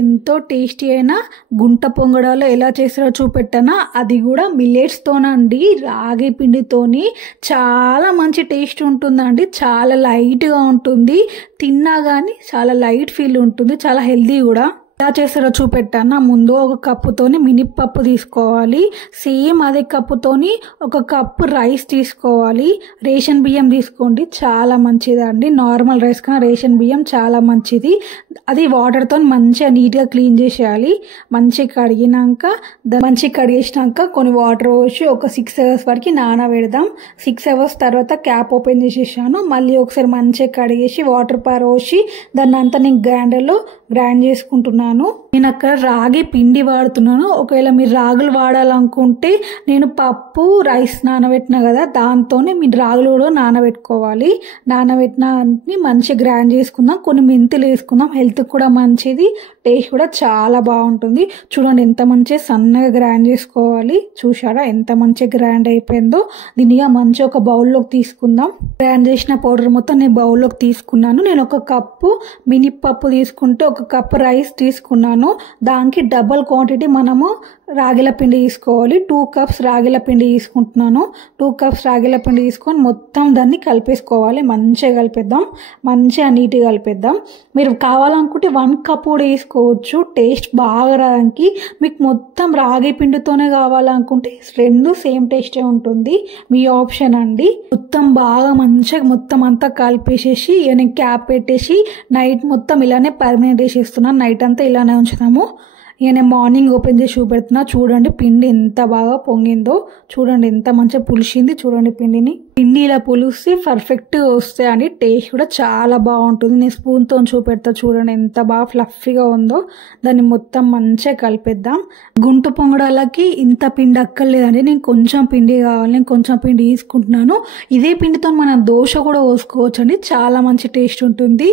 ఎంతో టేస్టీ అయిన గుంట పొంగడాలు ఎలా చేస్తారో చూపెట్టానా. అది కూడా మిల్లెట్స్తోనండి, రాగి పిండితోని. చాలా మంచి టేస్ట్ ఉంటుందండి, చాలా లైట్గా ఉంటుంది, తిన్నా కానీ చాలా లైట్ ఫీల్ ఉంటుంది, చాలా హెల్దీ కూడా. ఎలా చేస్తారో చూపెట్టాను. ముందు ఒక కప్పుతోని మినప్పప్పు తీసుకోవాలి, సేమ్ అదే కప్పుతోని ఒక కప్పు రైస్ తీసుకోవాలి. రేషన్ బియ్యం తీసుకోండి, చాలా మంచిదండి. నార్మల్ రైస్ కన్నా రేషన్ బియ్యం చాలా మంచిది. అది వాటర్తో మంచిగా నీట్గా క్లీన్ చేసేయాలి. మంచిగా కడిగేసినాక కొన్ని వాటర్ పోసి ఒక 6 hours వరకు నానబెడదాం. 6 hours తర్వాత క్యాప్ ఓపెన్ చేసేసాను. మళ్ళీ ఒకసారి మంచిగా కడిగేసి వాటర్ పారపోసి దాన్ని అంతా నేను గ్రైండ్ చేసుకుంటున్నాను. నేను అక్కడ రాగి పిండి వాడుతున్నాను. ఒకవేళ మీరు రాగులు వాడాలనుకుంటే నేను పప్పు రైస్ నానబెట్టినా కదా, దాంతోనే మీరు రాగులు కూడా నానబెట్టుకోవాలి. నానబెట్టిన మంచిగా గ్రైండ్ చేసుకుందాం. కొన్ని మెంతులు వేసుకుందాం, హెల్త్కి కూడా మంచిది, టేస్ట్ కూడా చాలా బాగుంటుంది. చూడండి ఎంత మంచిగా సన్నగా గ్రైండ్ చేసుకోవాలి. చూసారా ఎంత మంచిగా గ్రైండ్ అయిపోయిందో. దీనిగా మంచిగా ఒక బౌల్లోకి తీసుకుందాం. గ్రైండ్ చేసిన పౌడర్ మొత్తం నేను బౌల్లోకి తీసుకున్నాను. నేను ఒక కప్పు మినప్పప్పు తీసుకుంటే ఒక కప్పు రైస్ తీసుకున్నాను. దానికి డబల్ క్వాంటిటీ మనము రాగిల పిండి తీసుకోవాలి. 2 cups రాగిల పిండి తీసుకుంటున్నాను. 2 cups రాగిల పిండి తీసుకొని మొత్తం దాన్ని కలిపేసుకోవాలి. మంచిగా కలిపేద్దాం, మంచిగా నీట్గా కలిపేద్దాం. మీరు కావాలనుకుంటే 1 cup కూడా వేసుకోవచ్చు, టేస్ట్ బాగా రావడానికి. మీకు మొత్తం రాగి పిండితోనే కావాలనుకుంటే 2 సేమ్ టేస్టే ఉంటుంది, మీ ఆప్షన్ అండి. మొత్తం బాగా మంచిగా మొత్తం అంతా కలిపేసేసి నేను క్యాప్ పెట్టేసి నైట్ మొత్తం ఇలానే పర్మనెంట్ వేసేస్తున్నాను. నైట్ అంతా ఇలానే ఉంచుతాము. ఇక నేను మార్నింగ్ ఓపెన్ చేసి చూపెడుతున్నా. చూడండి పిండి ఎంత బాగా పొంగిందో, చూడండి ఎంత మంచిగా పులిసింది. చూడండి పిండి ఇలా పులిస్తే పర్ఫెక్ట్గా వస్తాయండి. టేస్ట్ కూడా చాలా బాగుంటుంది. నేను స్పూన్తో చూపెడతా. చూడండి ఎంత బాగా ఫ్లఫీగా ఉందో. దాన్ని మొత్తం మంచిగా కలిపేద్దాం. గుంట పొంగడాలకి ఇంత పిండి అక్కర్లేదండి, నేను కొంచెం పిండి కావాలి, నేను కొంచెం పిండి తీసుకుంటున్నాను. ఇదే పిండితో మనం దోశ కూడా పోసుకోవచ్చు అండి, చాలా మంచి టేస్ట్ ఉంటుంది.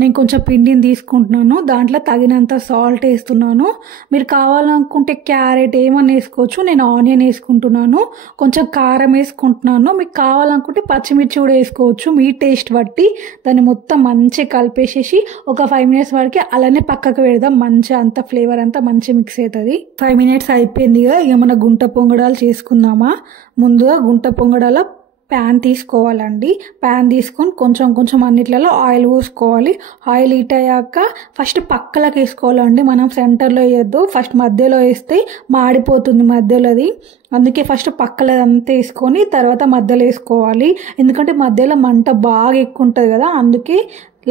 నేను కొంచెం పిండిని తీసుకుంటున్నాను, దాంట్లో తగినంత సాల్ట్ వేస్తున్నాను. మీరు కావాలనుకుంటే క్యారెట్ ఏమన్నా వేసుకోవచ్చు. నేను ఆనియన్ వేసుకుంటున్నాను, కొంచెం కారం వేసుకుంటున్నాను. మీకు కావాలనుకుంటే పచ్చిమిర్చి కూడా వేసుకోవచ్చు, మీ టేస్ట్ బట్టి. దాన్ని మొత్తం మంచిగా కలిపేసేసి ఒక 5 minutes వరకు అలానే పక్కకు పెడదాం. మంచిగా అంత ఫ్లేవర్ అంతా మంచిగా మిక్స్ అవుతుంది. 5 minutes అయిపోయిందిగా. ఇక మన గుంట పొంగడాలు చేసుకుందామా. ముందుగా గుంట పొంగడాల ప్యాన్ తీసుకోవాలండి. ప్యాన్ తీసుకొని కొంచెం అన్నిట్లలో ఆయిల్ పోసుకోవాలి. ఆయిల్ హీట్ అయ్యాక ఫస్ట్ పక్కలకు వేసుకోవాలండి, మనం సెంటర్లో వేయద్దు. ఫస్ట్ మధ్యలో వేస్తే మాడిపోతుంది మధ్యలోది. అందుకే ఫస్ట్ పక్కలదంతా వేసుకొని తర్వాత మధ్యలో వేసుకోవాలి. ఎందుకంటే మధ్యలో మంట బాగా ఎక్కువ ఉంటుంది కదా, అందుకే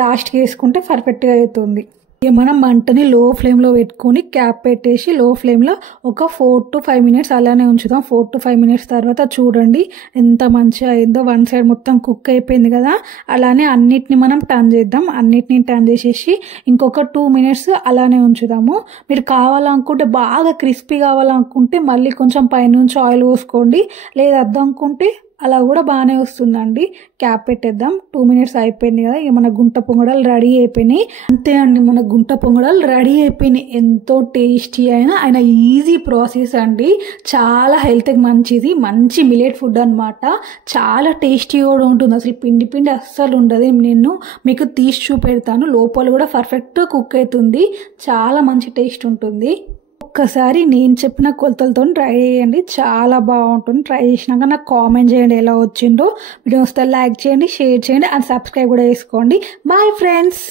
లాస్ట్కి వేసుకుంటే పర్ఫెక్ట్గా అవుతుంది. ఇక మనం మంటని లో ఫ్లేమ్లో పెట్టుకొని క్యాప్ పెట్టేసి లో ఫ్లేమ్లో ఒక 4 to 5 minutes అలానే ఉంచుదాం. 4 to 5 minutes తర్వాత చూడండి ఎంత మంచిగా అయిందో. 1 side మొత్తం కుక్ అయిపోయింది కదా. అలానే అన్నిటిని మనం టర్న్ చేద్దాం. అన్నిటిని టర్న్ చేసేసి ఇంకొక 2 minutes అలానే ఉంచుదాము. మీరు కావాలనుకుంటే బాగా క్రిస్పీ కావాలనుకుంటే మళ్ళీ కొంచెం పైనుంచి ఆయిల్ పోసుకోండి, లేదా అద్దనుకుంటే అలా కూడా బాగానే వస్తుందండి. క్యాప్ పెట్టేద్దాం. 2 minutes అయిపోయింది కదా. ఇక మన గుంట పొంగడాలు రెడీ అయిపోయినాయి. అంతే అండి, మన గుంట పొంగడాలు రెడీ అయిపోయినాయి. ఎంతో టేస్టీ అయిన ఈజీ ప్రాసెస్ అండి. చాలా హెల్త్కి మంచిది, మంచి మిల్లెట్ ఫుడ్ అనమాట. చాలా టేస్టీ కూడా ఉంటుంది. అసలు పిండి అస్సలు ఉండదు. నేను మీకు తీసి చూపెడతాను. లోపల కూడా పర్ఫెక్ట్ కుక్ అవుతుంది, చాలా మంచి టేస్ట్ ఉంటుంది. ఒక్కసారి నేను చెప్పిన కొలతలతో ట్రై చేయండి, చాలా బాగుంటుంది. ట్రై చేసినాక నాకు కామెంట్ చేయండి ఎలా వచ్చిందో. వీడియో వస్తే లైక్ చేయండి, షేర్ చేయండి అండ్ సబ్స్క్రైబ్ కూడా చేసుకోండి. Bye friends.